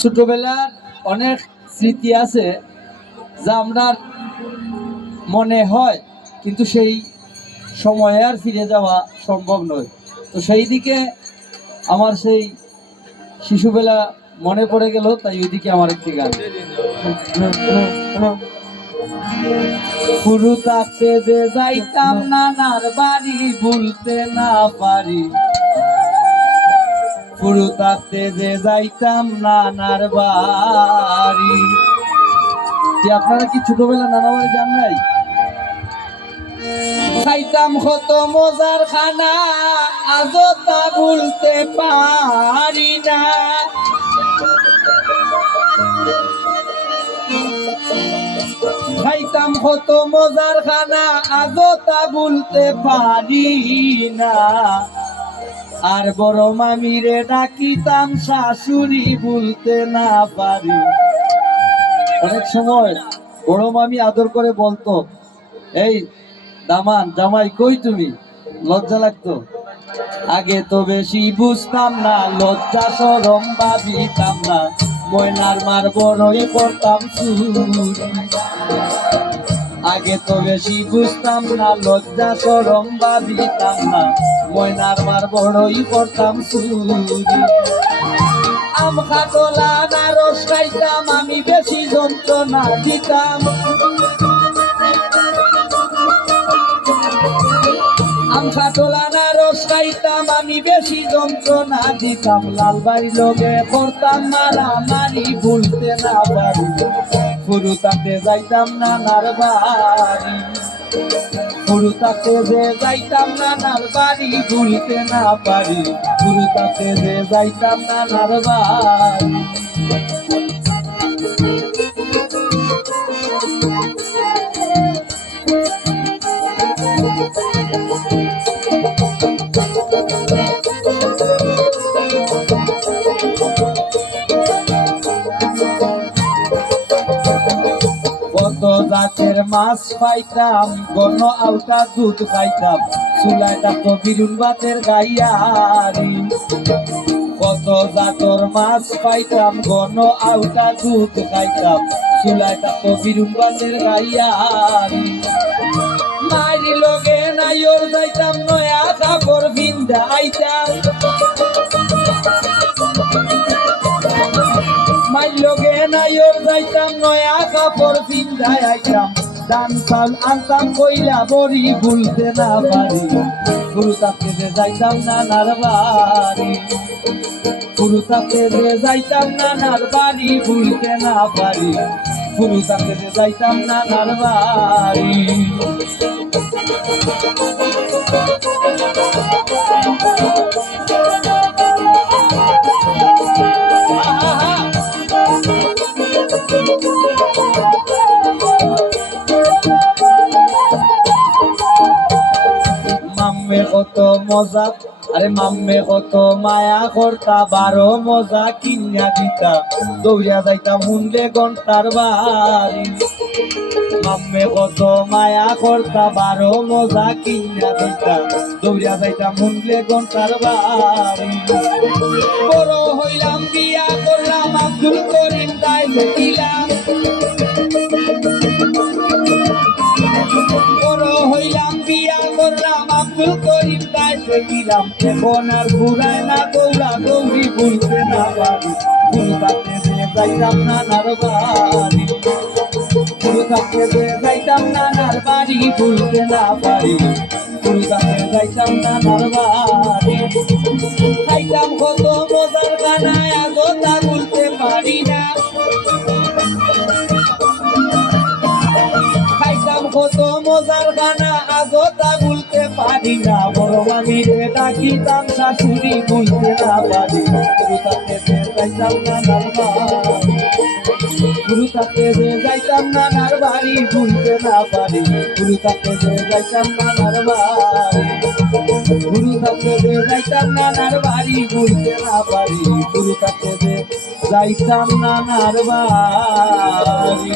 ছোটবেলার অনেক স্মৃতি আছে যা আমরা মনে হয়, কিন্তু সেই সময়ে আর ফিরে যাওয়া সম্ভব নয়। তো সেই দিকে আমার সেই শিশুবেলা মনে পড়ে গেল, তাই ওইদিকে আমার একটি গান। শুরু থাকতে যে যাইতাম নানার বাড়ি, ভুলতে না পারি। শুরু থাকতে যে যাইতাম নানার বাড়ি। যে আপনারা কি ছোটবেলা নানা বাড়ি যান নাই? খাইতাম কত মজার খানা, আজও তা ভুলতে পারি না। খাইতাম কত মজার খানা, আজও তা ভুলতে পারি না। আর বড় মামিরে ডাকিতাম শাশুড়ি, ভুলতে না পারি। অনেক সময় বড় মামি আদর করে বলতো, এই দামান জামাই কই তুমি? লজ্জা লাগতো। আগে তো বেশি বুঝতাম না, লজ্জা শরম ভাবিতাম না। ময়নার মার বড়ই করতাম চুরি। আগে তো বেশি বুঝতাম না, লজ্জা শরম ভাবিতাম না। ময়নার মার বড়ই করতাম চুরি। আম খাটোলা না রস খাইতাম, আমি বেশি যন্ত্রণা দিতাম। আম খাটোলা না রস খাইতাম, আমি বেশি যন্ত্রণা দিতাম। লালবাড়ি লোকে করতাম মারামারি, ভুলতে না পারি। শুরু তাতে যাইতাম নানার বাড়ি। শুরু তাতে যে যাইতাম নানার বাড়ি, ভুলতে না পারি। শুরু তাতে যে যাইতাম নানার বাড়ি। কত জাতের মাছ পাইতাম, গণ আউটা দুধ খাইতাম। চুলাইটা তো বিরুন বাতের গাইয়ারি। কত জাতর মাছ পাইতাম, গণ আউটা দুধ খাইতাম। চুলাইটা তো বিরুন বাতের গাইয়ারি। মারি লগে নাইর যাইতাম, নয়া কাপড় ভিন্দা আইতাম। মাই লগে নাইর যাইতাম, নয়া কাপড় ভিন্দায় আইতাম। দান চাল আনতাম কইলা বড়ি, ভুলতে না পারি। শুরু থাকতে যে যাইতাম নানার বাড়ি। শুরু থাকতে যে যাইতাম নানার বাড়ি, ভুলতে না পারি। শুরু থাকতে যে যাইতাম নানার বাড়ি। মাম্মে কত মজা, আরে মাম্মে কত মায়া করতা, 12 মজা কিনিয়া দিতা। দৌড়িয়া যাইতাম শুনলে ঘন্টার বাড়ি। মাম্মে কত মায়া করতা, 12 মজা কিনিয়া দিতা। দৌড়িয়া যাইতাম শুনলে ঘন্টার বাড়ি। বড় হইলাম, বিয়া করলাম, আব্দুল করিম তাই দিলাম। বড় হইলাম, বিয়া করলাম, আব্দুল করিম তাই দিলাম। এখন আর ঘুরায় না দৌড়া দৌড়ি, ভুলতে না পারি। শুরু থাকতে যে যাইতাম নানার বাড়ি। শুরু থাকতে যে যাইতাম নানার বাড়ি, ভুলতে না পারি। শুরু থাকতে যাইতাম নানার বাড়ি। খাইতাম কত মজার খানায়, আজও তা ভুলতে পারি না। খাইতাম কত মজার খানা, আজও তা ভুলতে পারি না। বড় মামিরে ডাকিতাম শাশুড়ি, ভুলতে না পারি। শুরু থাকতে যে যাইতাম নানার বাড়ি। শুরু থাকতে যে যাইতাম নানার বাড়ি, ভুলতে না পারি। শুরু থাকতে যে যাইতাম নানার বাড়ি। শুরু থাকতে যে যাইতাম নানার বাড়ি, ভুলতে না পারি। শুরু থাকতে যে যাইতাম নানার বাড়ি।